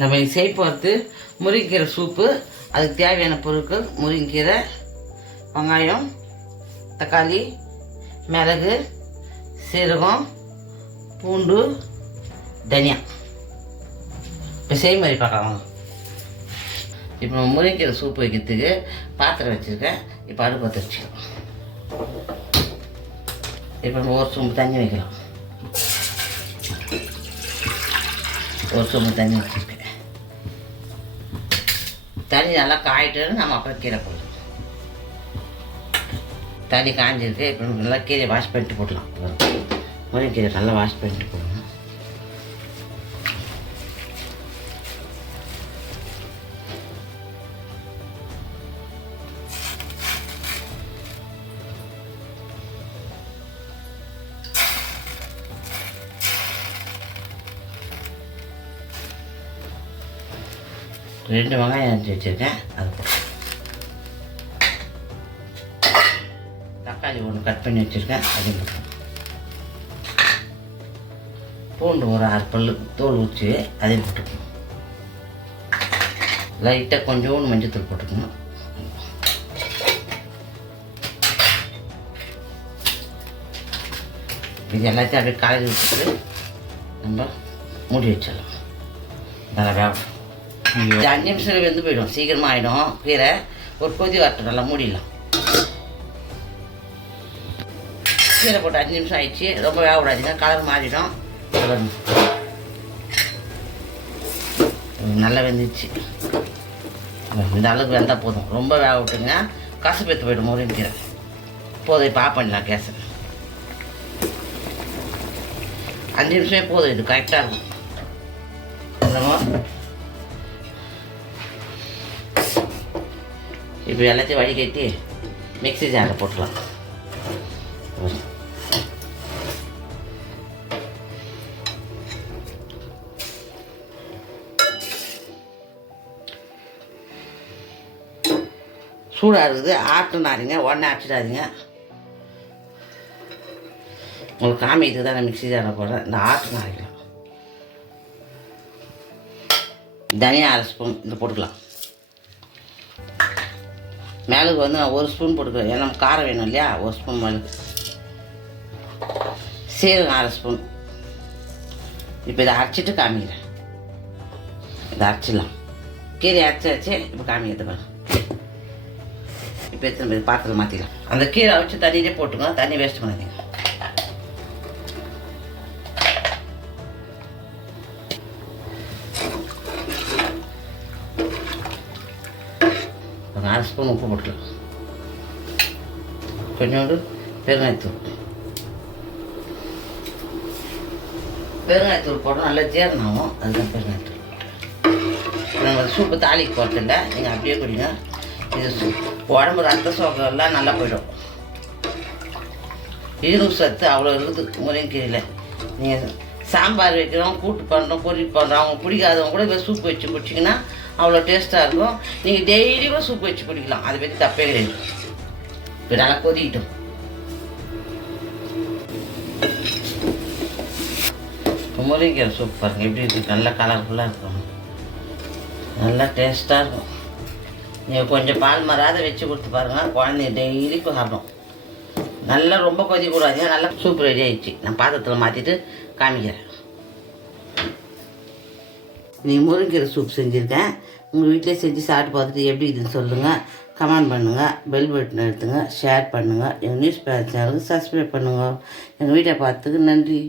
நம்ம செய்ய போகிறது முருங்கைக்கீரை சூப்பு. அதுக்கு தேவையான பொருட்கள் முருங்கைக்கீரை, வெங்காயம், தக்காளி, மிளகு, சீரகம், பூண்டு, தனியா. இப்போ செய் மாதிரி பார்க்கலாம். இப்போ முருங்கைக்கீரை சூப்பு வைக்கிறதுக்கு பாத்திரம் வச்சுருக்கேன். இப்போ அடுப்பு பற்ற வச்சுக்கலாம். இப்போ நம்ம ஒரு சொம்பு தண்ணி வைக்கலாம். ஒரு சொம்பு தண்ணி வச்சுருக்கேன். தண்ணி நல்லா காயிட்டு நம்ம அப்புறம் கீரை போடலாம். தண்ணி காய்ஞ்சிருக்கு. இப்போ நல்லா கீரை வாஷ் பண்ணிட்டு போடலாம். முருங்கைக்கீரை நல்லா வாஷ் பண்ணிட்டு போடணும். ரெண்டு வெங்காயம் அரைச்சி வச்சுருக்கேன். அது தக்காளி ஒன்று கட் பண்ணி வச்சுருக்கேன். அதையும் போட்டு பூண்டு ஒரு 6 பல் தோல் ஊற்றி அதையும் போட்டுக்கணும். லைட்டாக கொஞ்சோண்டு மஞ்சத்தூள் போட்டுக்கணும். இது எல்லாத்தையும் அப்படியே கலரி வச்சுட்டு நம்ம மூடி வச்சிடலாம். நல்லா வேகணும். 5 நிமிஷம் வெந்து போயிடும். சீக்கிரமாக ஆகிடும். கீரை ஒரு கொதி வரட்டும். நல்லா மூடிடலாம். கீரை போட்டு 5 நிமிஷம் ஆயிடுச்சு. ரொம்ப வேக விடாதீங்க, கலர் மாறிடும். நல்லா வெந்துச்சு. இந்த அளவுக்கு வெந்தால் போதும். ரொம்ப வேக விட்டுங்க, கசப்பு எடுத்து போய்டும் முருங்கைக்கீரை. போதும். இப்போ ஆஃப் பண்ணிடலாம் கேஸை. 5 நிமிஷமே போதும். இது கரெக்டாக இருக்கும். இப்போ எல்லாத்தையும் வடிகட்டி மிக்ஸி ஜாரில் போட்டுடலாம். சூடாக இருக்குது. ஆட்டுனாருங்க, உடனே அரைச்சிடாதீங்க. உங்களுக்கு காமிக்கு தான் நான் மிக்ஸி ஜாரில் போடுறேன். இந்த ஆட்டுன்னு அரைக்கலாம். தனியாக 1/2 ஸ்பூன் இந்த போட்டுக்கலாம். மிளகு வந்து நான் 1 ஸ்பூன் போட்டுக்கிறேன். ஏன்னா நம்ம காரம் வேணும் இல்லையா. 1 ஸ்பூன் மிளகு. சீரகம் 1/2 ஸ்பூன். இப்போ இதை அரைச்சிட்டு காமிக்கிறேன். இதை அரைச்சிடலாம். கீரை அரைச்சி இப்போ காமிக்கிறது பாருங்க. இப்போ எத்தனை பேர் பாத்திரம் மாற்றிக்கலாம். அந்த கீரை வச்சு தண்ணியிலே போட்டுங்க. தண்ணி வேஸ்ட் பண்ணாதீங்க. ஒரு 1/2 ஸ்பூன் உப்பு போட்டுக்கலாம். கொஞ்சோண்டு பெருங்காயத்தூள். பெருங்காயத்தூள் போட்டோம் நல்லா ஜீரணம் ஆகும். அதுதான் பெருங்காயத்தூள். நம்ம சூப்பு தாளிக்கு போகிறதில்ல. நீங்கள் அப்படியே குடிங்க. இது உடம்பு ரத்த சோகெல்லாம் நல்லா போயிடும். இரும்பு சத்து அவ்வளோ இருக்குது முருங்கைக்கீரையில். நீங்கள் சாம்பார் வைக்கிறோம், கூட்டு பண்ணுறோம், பொரியல் பண்ணுறோம். அவங்க பிடிக்காதவங்க கூட இதை சூப்பு வச்சு குடிச்சிங்கன்னா அவ்வளோ டேஸ்ட்டாக இருக்கும். நீங்கள் டெய்லியும் சூப் வச்சு குடிக்கலாம். அதை பற்றி தப்பே கிடையாது. இப்போ நல்லா கொதிக்கிட்டோம். முருங்கைக்கீரை சூப் பாருங்கள் எப்படி இருக்குது. நல்லா கலர்ஃபுல்லாக இருக்கும். நல்லா டேஸ்ட்டாக இருக்கும். நீங்கள் கொஞ்சம் பால் மராத வச்சு கொடுத்து பாருங்கள். குழந்தைங்க டெய்லி சாப்பிடும். நல்லா ரொம்ப கொதிக்கூடாதீங்க. நல்லா சூப் ரெடி ஆகிடுச்சு. நான் பாத்திரத்தில் மாற்றிட்டு காமிக்கிறேன். நீங்கள் முருங்கைக்கீரை சூப் செஞ்சுருக்கேன். உங்கள் வீட்டிலே செஞ்சு சாப்பிட்டு பார்த்துட்டு எப்படி இதுன்னு சொல்லுங்கள். கமெண்ட் பண்ணுங்கள். பெல் பட்டன் எடுத்துங்க. ஷேர் பண்ணுங்கள். எங்கள் நியூஸ் பேப்பர் சேனலுக்கு சப்ஸ்கிரைப் பண்ணுங்கள். எங்கள் வீட்டை பார்த்ததுக்கு நன்றி.